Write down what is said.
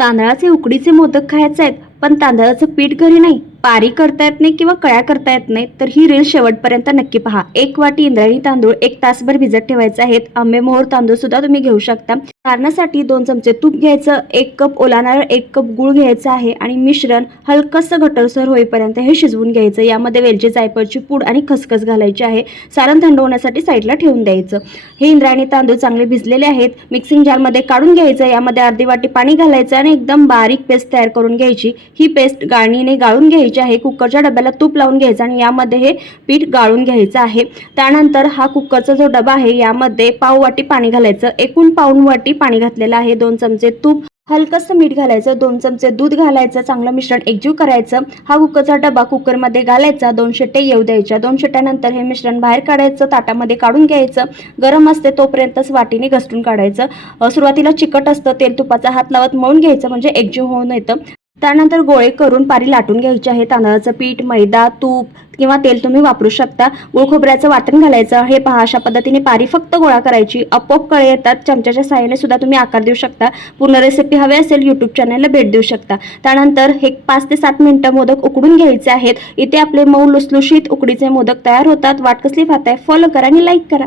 तांदळाचे उकडीचे मोदक खायचे आहेत पण तांदळाचं पीठ घरी नाही. पारी करता येत नाही किंवा कळ्या करता येत नाही तर ही रील शेवटपर्यंत नक्की पहा. एक वाटी इंद्रायणी तांदूळ एक तासभर भिजत ठेवायचे आहेत. आंबे मोहर तांदूळ सुद्धा तुम्ही घेऊ शकता. कारणासाठी दोन चमचे तूप घ्यायचं एक कप ओला नारळ एक कप गूळ घ्यायचं आहे आणि मिश्रण हलकंसं घटरसर होईपर्यंत हे शिजवून घ्यायचं. यामध्ये वेलची जायफळची पूड आणि खसखस घालायची आहे. सारण थंड होण्यासाठी साईडला ठेवून द्यायचं. हे इंद्रायणी तांदूळ चांगले भिजलेले आहेत. मिक्सिंग जारमध्ये काढून घ्यायचं. यामध्ये अर्धी वाटी पाणी घालायचं आणि एकदम बारीक पेस्ट तयार करून घ्यायची. ही पेस्ट गाळणीने गाळून घ्यायची. आहे. कुकरच्या डब्याला तूप लावून घ्यायचं आणि यामध्ये हे पीठ गाळून घ्यायचं आहे. त्यानंतर हा कुकरचा जो डबा आहे यामध्ये पाव वाटी पाणी घालायचं. एकूण पाऊण वाटी पाणी घातलेलं आहे. दोन चमचे तूप हलकंसं मीठ घालायचं. दोन चमचे दूध घालायचं. चांगलं मिश्रण एकजीव करायचं. हा कुकरचा डबा कुकरमध्ये घालायचा. दोन शिट्टे येऊ द्यायच्या. दोन शिट्ट्यानंतर हे मिश्रण बाहेर काढायचं. ताटामध्ये काढून घ्यायचं. गरम असते तोपर्यंतच वाटीने घसटून काढायचं. सुरुवातीला चिकट असतं. तेल तुपाचा हात लावत मळून घ्यायचं. म्हणजे एकजीव होऊन येतं त्यानंतर गोळे करून पारी लाटून घ्यायची आहे. तांदळाचं पीठ मैदा तूप किंवा तेल तुम्ही वापरू शकता. गुळ खोबऱ्याचं वाटण घालायचं हे पहा अशा पद्धतीने पारी फक्त गोळा करायची. आपोआप कळे येतात. चमच्याच्या सहाय्याने सुद्धा तुम्ही आकार देऊ शकता. पूर्ण रेसिपी हवी असेल यूट्यूब चॅनलला भेट देऊ शकता. त्यानंतर हे पाच ते सात मिनटं मोदक उकडून घ्यायचे आहेत. इथे आपले मऊ लुसलुशीत उकडीचे मोदक तयार होतात. वाट कसली खाताय फॉलो करा आणि लाईक करा.